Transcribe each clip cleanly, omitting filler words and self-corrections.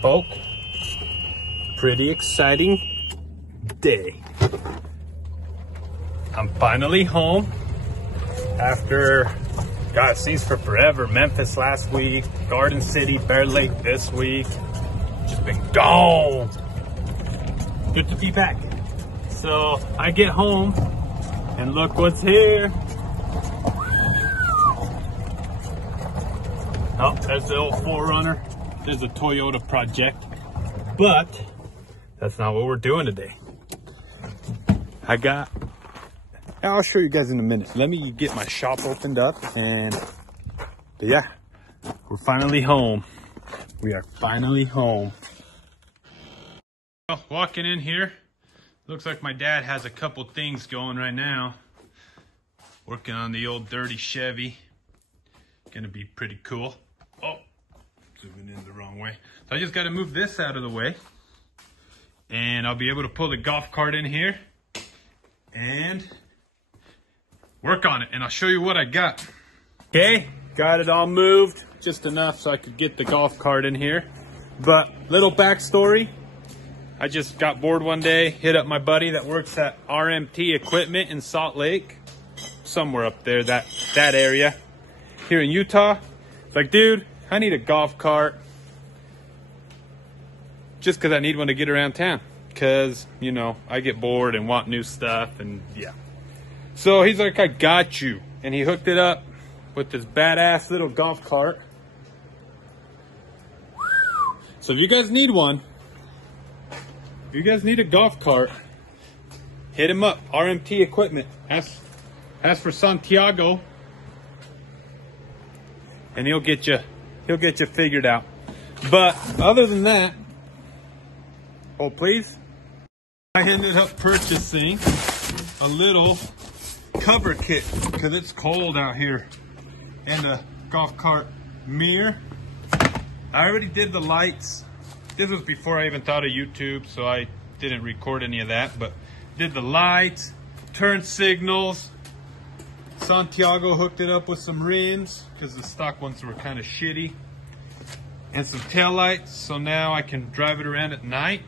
folk. Pretty exciting day. I'm finally home after, God, it seems for forever. Memphis last week, Garden City, Bear Lake this week. Just been gone. Good to be back. So I get home and look what's here. Oh, there's the old 4Runner. There's a Toyota project, but that's not what we're doing today. I'll show you guys in a minute. Let me get my shop opened up but yeah, we're finally home. We are finally home. Well, walking in here, looks like my dad has a couple things going right now. Working on the old dirty Chevy. Gonna be pretty cool. Oh, zooming in the wrong way. So I just gotta move this out of the way. And I'll be able to pull the golf cart in here and work on it. And I'll show you what I got. Okay, got it all moved. Just enough so I could get the golf cart in here. But little backstory. I just got bored one day, hit up my buddy that works at RMT Equipment in Salt Lake. Somewhere up there, that area. Here in Utah. It's like, dude, I need a golf cart. Just because I need one to get around town. Because, you know, I get bored and want new stuff and yeah. So he's like, I got you. And he hooked it up with this badass little golf cart. So if you guys need one, if you guys need a golf cart, hit him up. RMT Equipment. Ask for Santiago. And he'll get you figured out. But other than that, oh please, I ended up purchasing a little cover kit because it's cold out here, and a golf cart mirror. I already did the lights. This was before I even thought of YouTube, so I didn't record any of that, but did the lights, turn signals. Santiago hooked it up with some rims because the stock ones were kind of shitty, and some tail lights, so now I can drive it around at night.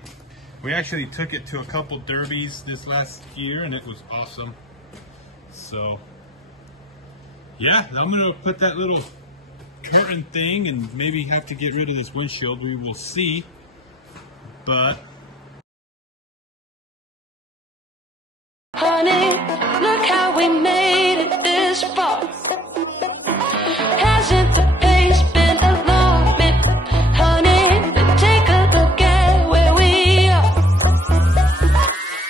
We actually took it to a couple derbies this last year and it was awesome. So yeah, I'm gonna put that little curtain thing and maybe have to get rid of this windshield. We will see. But honey, look how we made it this far. Hasn't the pace been a long bit? Honey, take a look at where we are.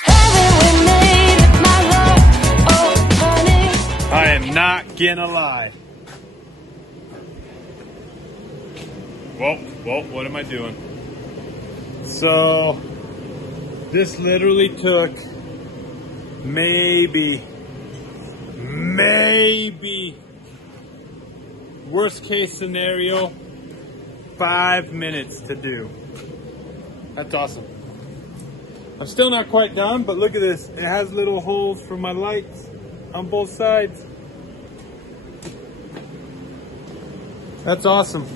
Haven't we made it, my love? Oh, honey. I am not gonna lie. Whoa, what am I doing? So, this literally took maybe, worst case scenario, 5 minutes to do. That's awesome. I'm still not quite done, but look at this. It has little holes for my lights on both sides. That's awesome.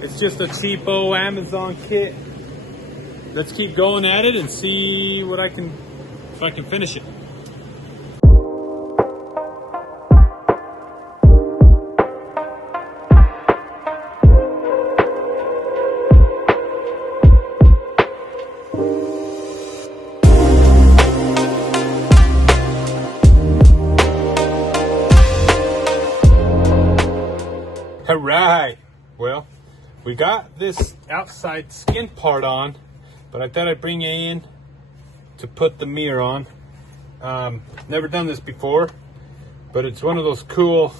It's just a cheapo Amazon kit. Let's keep going at it and see what if I can finish it. All right, well, we got this outside skin part on, but I thought I'd bring you in to put the mirror on. Never done this before, but it's one of those cool,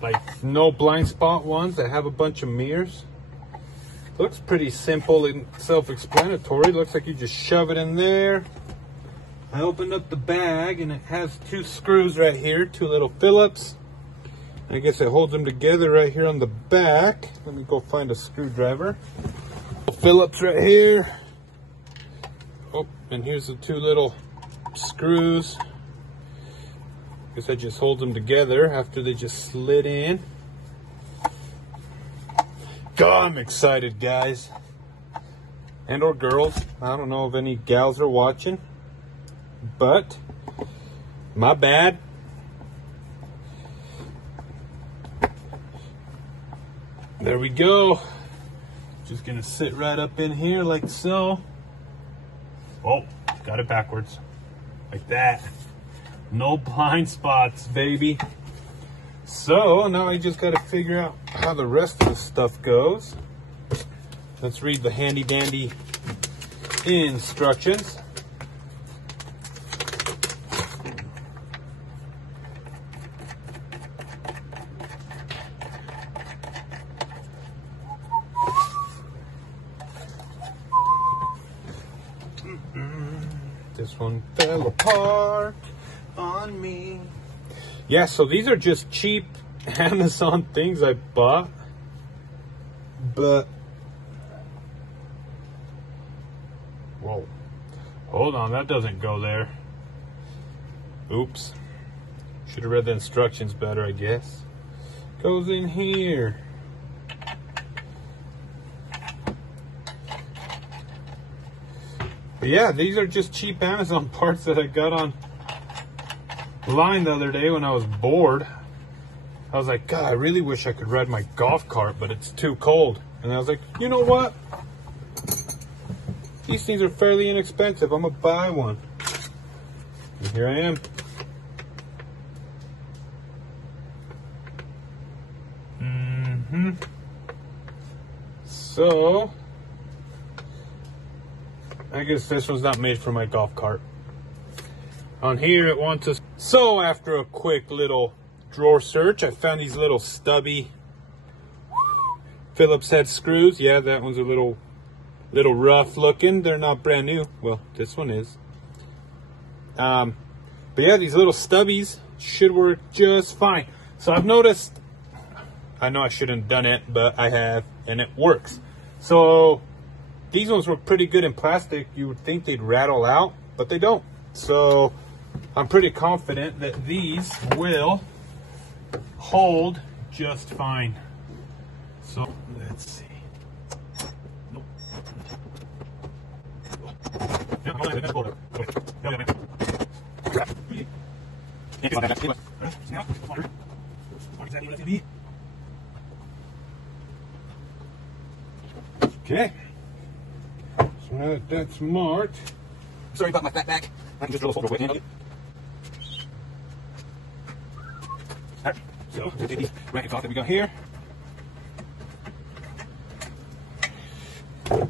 like no blind spot ones that have a bunch of mirrors. Looks pretty simple and self-explanatory. Looks like you just shove it in there. I opened up the bag and it has 2 screws right here, 2 little Phillips. I guess it holds them together right here on the back. Let me go find a screwdriver. Phillips right here. Oh, and here's the 2 little screws. Guess I just hold them together after they just slid in. God, I'm excited, guys. And or girls. I don't know if any gals are watching. But, my bad. There we go. Just gonna sit right up in here like so. Oh, got it backwards. Like that. No blind spots, baby. So now I just gotta figure out how the rest of the stuff goes. Let's read the handy dandy instructions. This one fell apart on me. Yeah, so these are just cheap Amazon things I bought. But, whoa, hold on, that doesn't go there. Oops. Should have read the instructions better, I guess. Goes in here. But yeah, these are just cheap Amazon parts that I got online the other day when I was bored. I was like, God, I really wish I could ride my golf cart, but it's too cold. And I was like, you know what? These things are fairly inexpensive. I'm gonna buy one. And here I am. So, I guess this one's not made for my golf cart. On here it wants us. So after a quick little drawer search, I found these little stubby Phillips head screws. Yeah, that one's a little rough looking. They're not brand new. Well, this one is. But yeah, these little stubbies should work just fine. So I've noticed, I know I shouldn't have done it, but I have, and it works. So these ones were pretty good in plastic. You would think they'd rattle out, but they don't. So I'm pretty confident that these will hold just fine. So let's see. Nope. Okay. So now that that's marked. Sorry about my fat back. I can just drill a folder away and handle it. Alright, so we'll take these brackets off that we got here.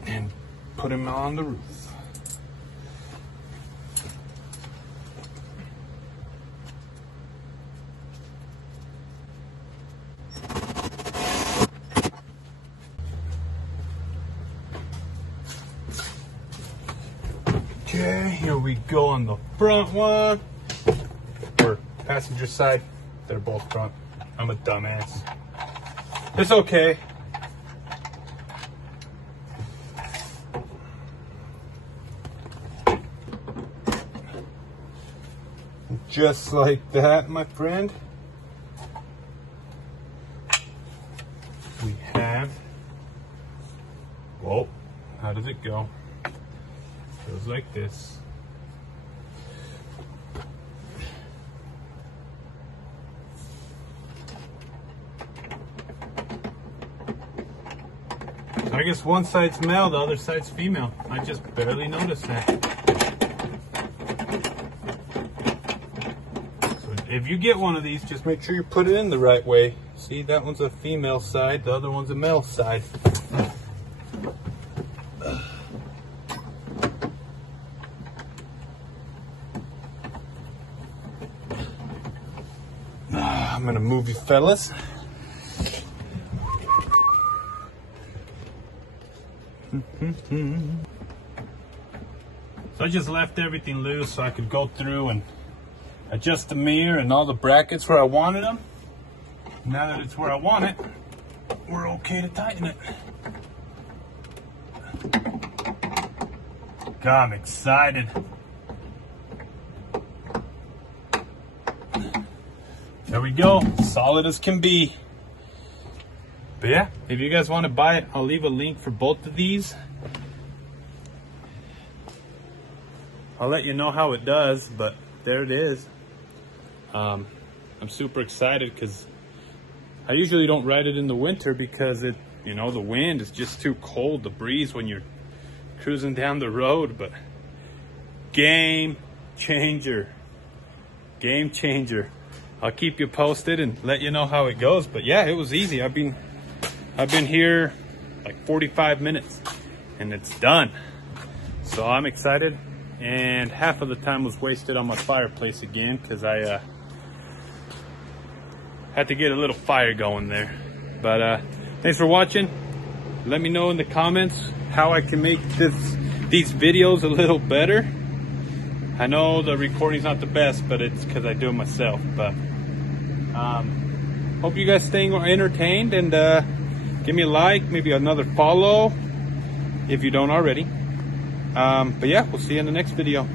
And put them on the roof. Okay, here we go on the front one. Or passenger side. They're both front. I'm a dumbass. It's okay. Just like that, my friend. We have, whoa, how does it go? Goes like this. I guess one side's male, the other side's female. I just barely noticed that. So if you get one of these, just make sure you put it in the right way. See, that one's a female side, the other one's a male side. I'm gonna move you fellas. So I just left everything loose so I could go through and adjust the mirror and all the brackets where I wanted them. Now that it's where I want it, we're okay to tighten it. God, I'm excited. There we go, solid as can be. But yeah, if you guys want to buy it, I'll leave a link for both of these. I'll let you know how it does, but there it is. I'm super excited because I usually don't ride it in the winter because the wind is just too cold to breeze when you're cruising down the road. But game changer. Game changer. I'll keep you posted and let you know how it goes. But yeah, it was easy. I've been here like 45 minutes and it's done. So I'm excited. And half of the time was wasted on my fireplace again because I had to get a little fire going there. But thanks for watching. Let me know in the comments how I can make these videos a little better. I know the recording's not the best, but it's because I do it myself. But hope you guys staying entertained, and give me a like, maybe another follow if you don't already. But yeah, we'll see you in the next video.